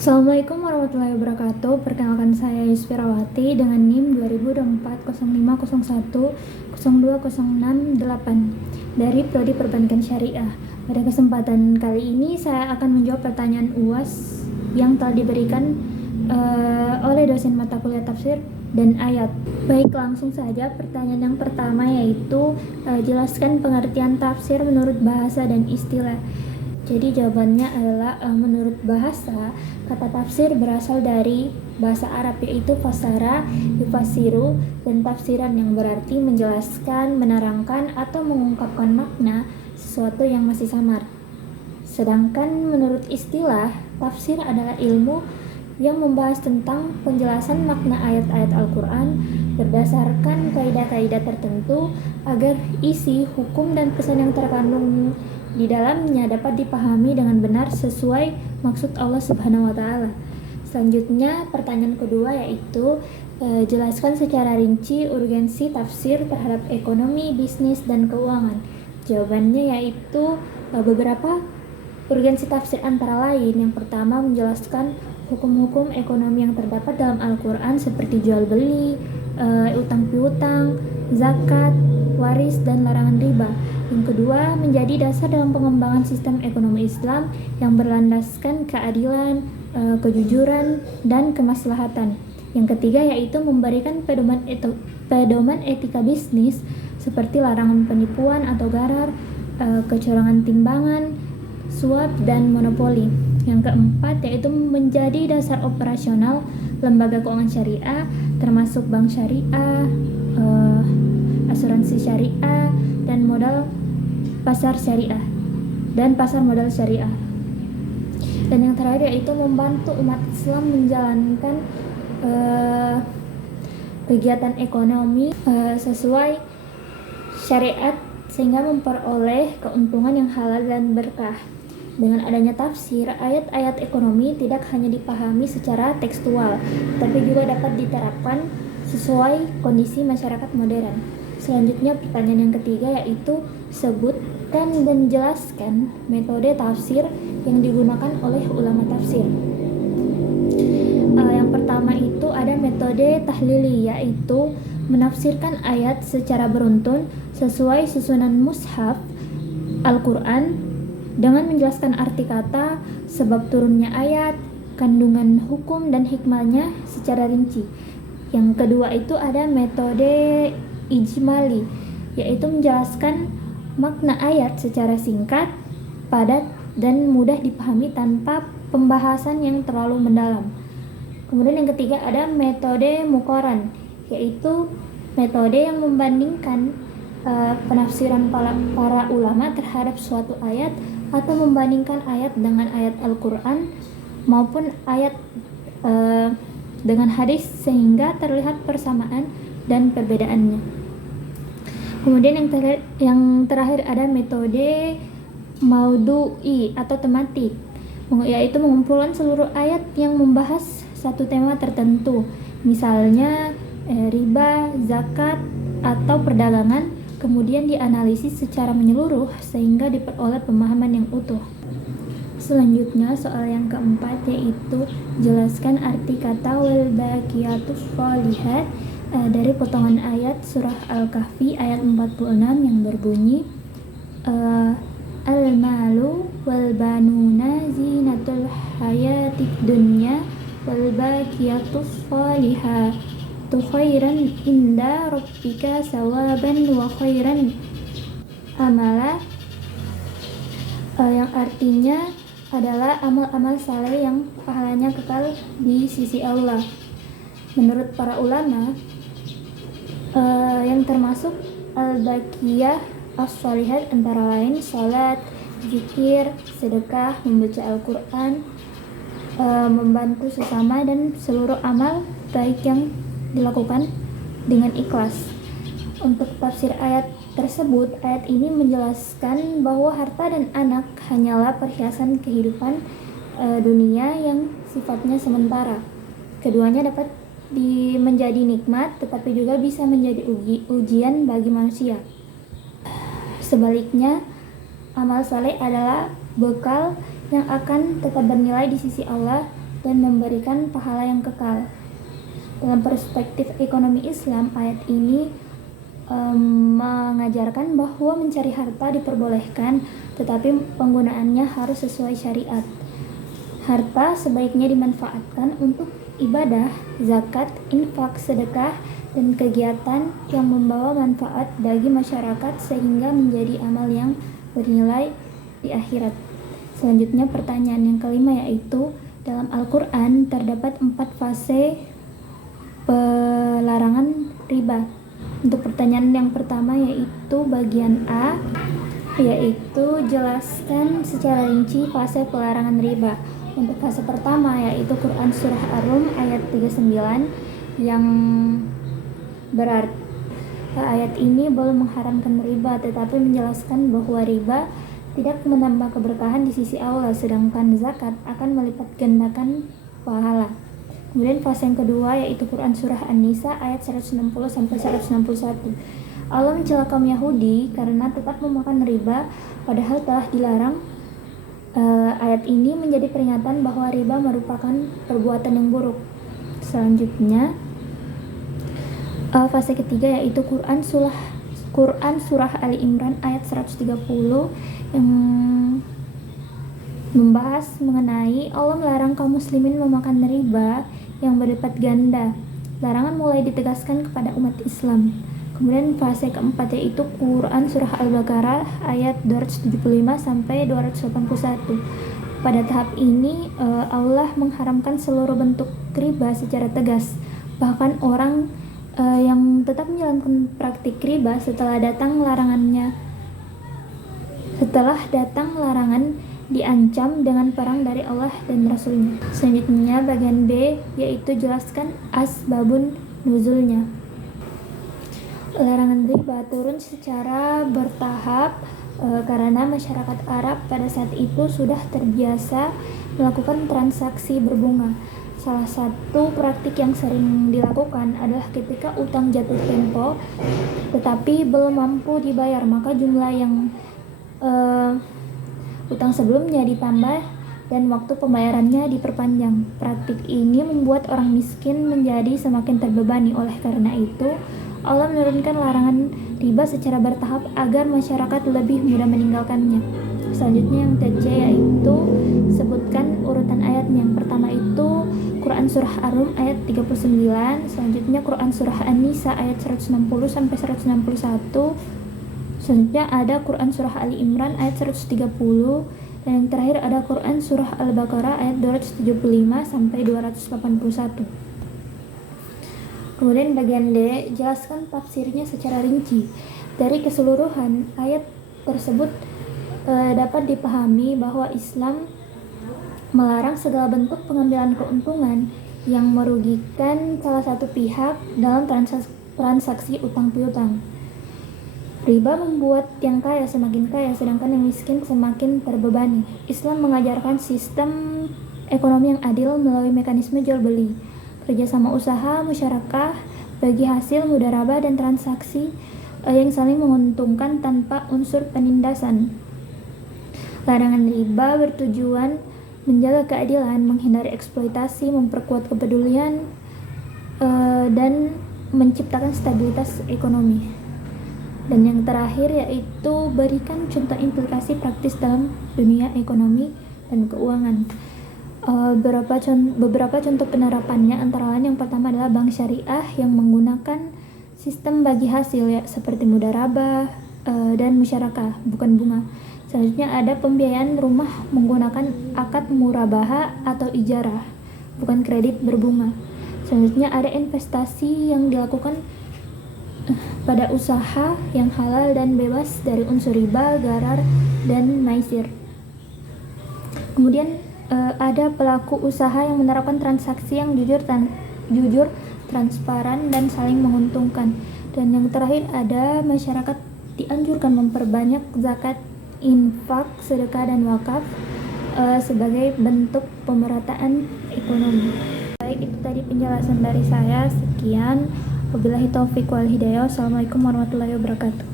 Assalamualaikum warahmatullahi wabarakatuh. Perkenalkan saya Yusfirawati dengan NIM 2024 0501 0206 dari Prodi Perbankan Syariah. Pada kesempatan kali ini saya akan menjawab pertanyaan UAS yang telah diberikan oleh dosen mata kuliah tafsir dan ayat. Baik, langsung saja pertanyaan yang pertama, yaitu jelaskan pengertian tafsir menurut bahasa dan istilah. Jadi jawabannya adalah menurut bahasa, kata tafsir berasal dari bahasa Arab, yaitu fasara, yufasiru, dan tafsiran yang berarti menjelaskan, menerangkan, atau mengungkapkan makna sesuatu yang masih samar. Sedangkan menurut istilah, tafsir adalah ilmu yang membahas tentang penjelasan makna ayat-ayat Al-Quran berdasarkan kaidah-kaidah tertentu agar isi, hukum, dan pesan yang terkandung di dalamnya dapat dipahami dengan benar sesuai maksud Allah Subhanahu wa Ta'ala. Selanjutnya, pertanyaan kedua yaitu jelaskan secara rinci urgensi tafsir terhadap ekonomi, bisnis, dan keuangan. Jawabannya yaitu beberapa urgensi tafsir antara lain. Yang pertama, menjelaskan hukum-hukum ekonomi yang terdapat dalam Al-Quran seperti jual beli, utang piutang, zakat, waris, dan larangan riba. Yang kedua, menjadi dasar dalam pengembangan sistem ekonomi Islam yang berlandaskan keadilan, kejujuran, dan kemaslahatan. Yang ketiga yaitu memberikan pedoman etika bisnis seperti larangan penipuan atau garar, kecurangan timbangan, suap, dan monopoli. Yang keempat yaitu menjadi dasar operasional lembaga keuangan syariah termasuk bank syariah, asuransi syariah, dan modal pasar syariah dan pasar modal syariah. Dan yang terakhir yaitu membantu umat Islam menjalankan kegiatan ekonomi sesuai syariat sehingga memperoleh keuntungan yang halal dan berkah. Dengan adanya tafsir, ayat-ayat ekonomi tidak hanya dipahami secara tekstual, tapi juga dapat diterapkan sesuai kondisi masyarakat modern. Selanjutnya, pertanyaan yang ketiga yaitu sebutkan dan jelaskan metode tafsir yang digunakan oleh ulama tafsir. Yang pertama itu ada metode tahlili, yaitu menafsirkan ayat secara beruntun sesuai susunan mushaf Al-Quran dengan menjelaskan arti kata, sebab turunnya ayat, kandungan hukum, dan hikmahnya secara rinci. Yang kedua itu ada metode ijmali, yaitu menjelaskan makna ayat secara singkat, padat, dan mudah dipahami tanpa pembahasan yang terlalu mendalam. Kemudian yang ketiga ada metode muqaran, yaitu metode yang membandingkan penafsiran para ulama terhadap suatu ayat atau membandingkan ayat dengan ayat Al-Quran maupun ayat dengan hadis sehingga terlihat persamaan dan perbedaannya. Kemudian yang terakhir ada metode maudhu'i atau tematik, yaitu mengumpulkan seluruh ayat yang membahas satu tema tertentu, misalnya riba, zakat, atau perdagangan, kemudian dianalisis secara menyeluruh sehingga diperoleh pemahaman yang utuh. Selanjutnya soal yang keempat yaitu jelaskan arti kata wal baqiyatus shalihat dari potongan ayat surah Al-Kahfi ayat 46 yang berbunyi al-malu wal banuna zinatul hayatid dunya wal baqiyatus shalihat khairan inda rabbika sawaban wa khairan amala, yang artinya adalah amal-amal saleh yang pahalanya kekal di sisi Allah. Menurut para ulama, yang termasuk al-baqiyah as-shalihat antara lain salat, zikir, sedekah, membaca Al-Quran, membantu sesama, dan seluruh amal baik yang dilakukan dengan ikhlas. Untuk tafsir ayat tersebut, ayat ini menjelaskan bahwa harta dan anak hanyalah perhiasan kehidupan dunia yang sifatnya sementara. Keduanya dapat menjadi nikmat, tetapi juga bisa menjadi ujian bagi manusia. Sebaliknya, amal saleh adalah bekal yang akan tetap bernilai di sisi Allah dan memberikan pahala yang kekal. Dalam perspektif ekonomi Islam, ayat ini mengajarkan bahwa mencari harta diperbolehkan, tetapi penggunaannya harus sesuai syariat. Harta sebaiknya dimanfaatkan untuk ibadah, zakat, infak, sedekah, dan kegiatan yang membawa manfaat bagi masyarakat sehingga menjadi amal yang bernilai di akhirat. Selanjutnya pertanyaan yang kelima, yaitu dalam Al-Quran terdapat 4 fase pelarangan riba. Untuk pertanyaan yang pertama, yaitu bagian A, yaitu jelaskan secara rinci fase pelarangan riba. Untuk fase pertama, yaitu Quran Surah Ar-Rum ayat 39, yang berarti ayat ini belum mengharamkan riba, tetapi menjelaskan bahwa riba tidak menambah keberkahan di sisi Allah, sedangkan zakat akan melipat gandakan pahala. Kemudian fase yang kedua, yaitu Quran Surah An-Nisa ayat 160-161. Allah mencela kaum Yahudi karena tetap memakan riba padahal telah dilarang. Ayat ini menjadi peringatan bahwa riba merupakan perbuatan yang buruk. Selanjutnya fase ketiga, yaitu Quran Surah Ali Imran ayat 130 yang membahas mengenai Allah melarang kaum muslimin memakan riba yang berlipat ganda. Larangan mulai ditegaskan kepada umat Islam. Kemudian fase keempat, yaitu Quran Surah Al-Baqarah ayat 275 sampai 281. Pada tahap ini Allah mengharamkan seluruh bentuk riba secara tegas. Bahkan orang yang tetap menjalankan praktik riba setelah datang larangan diancam dengan perang dari Allah dan Rasulnya. Selanjutnya bagian B, yaitu jelaskan asbabun nuzulnya. Larangan riba turun secara bertahap karena masyarakat Arab pada saat itu sudah terbiasa melakukan transaksi berbunga. Salah satu praktik yang sering dilakukan adalah ketika utang jatuh tempo tetapi belum mampu dibayar, maka jumlah yang utang sebelumnya ditambah dan waktu pembayarannya diperpanjang. Praktik ini membuat orang miskin menjadi semakin terbebani. Oleh karena itu, Allah menurunkan larangan riba secara bertahap agar masyarakat lebih mudah meninggalkannya. Selanjutnya yang C, yaitu sebutkan urutan ayatnya. Yang pertama itu Quran Surah Ar-Rum ayat 39, selanjutnya Quran Surah An-Nisa ayat 160 sampai 161. Selanjutnya ada Quran Surah Ali Imran ayat 130, dan yang terakhir ada Quran Surah Al-Baqarah ayat 275 sampai 281. Kemudian bagian D, jelaskan tafsirnya secara rinci. Dari keseluruhan ayat tersebut dapat dipahami bahwa Islam melarang segala bentuk pengambilan keuntungan yang merugikan salah satu pihak dalam transaksi utang piutang. Riba membuat yang kaya semakin kaya, sedangkan yang miskin semakin terbebani. Islam mengajarkan sistem ekonomi yang adil melalui mekanisme jual beli, kerjasama usaha, musyarakah, bagi hasil, mudharabah, dan transaksi yang saling menguntungkan tanpa unsur penindasan. Larangan riba bertujuan menjaga keadilan, menghindari eksploitasi, memperkuat kepedulian, dan menciptakan stabilitas ekonomi. Dan yang terakhir yaitu berikan contoh implikasi praktis dalam dunia ekonomi dan keuangan. Beberapa contoh penerapannya antara lain yang pertama adalah bank syariah yang menggunakan sistem bagi hasil ya, seperti mudharabah dan musyarakah, bukan bunga. Selanjutnya ada pembiayaan rumah menggunakan akad murabaha atau ijarah, bukan kredit berbunga. Selanjutnya ada investasi yang dilakukan pada usaha yang halal dan bebas dari unsur riba, gharar, dan maisir. Kemudian ada pelaku usaha yang menerapkan transaksi yang jujur, transparan, dan saling menguntungkan. Dan yang terakhir ada masyarakat dianjurkan memperbanyak zakat, infak, sedekah, dan wakaf sebagai bentuk pemerataan ekonomi. Baik, itu tadi penjelasan dari saya. Sekian. Wabillahi taufiq wal hidayah. Wassalamualaikum warahmatullahi wabarakatuh.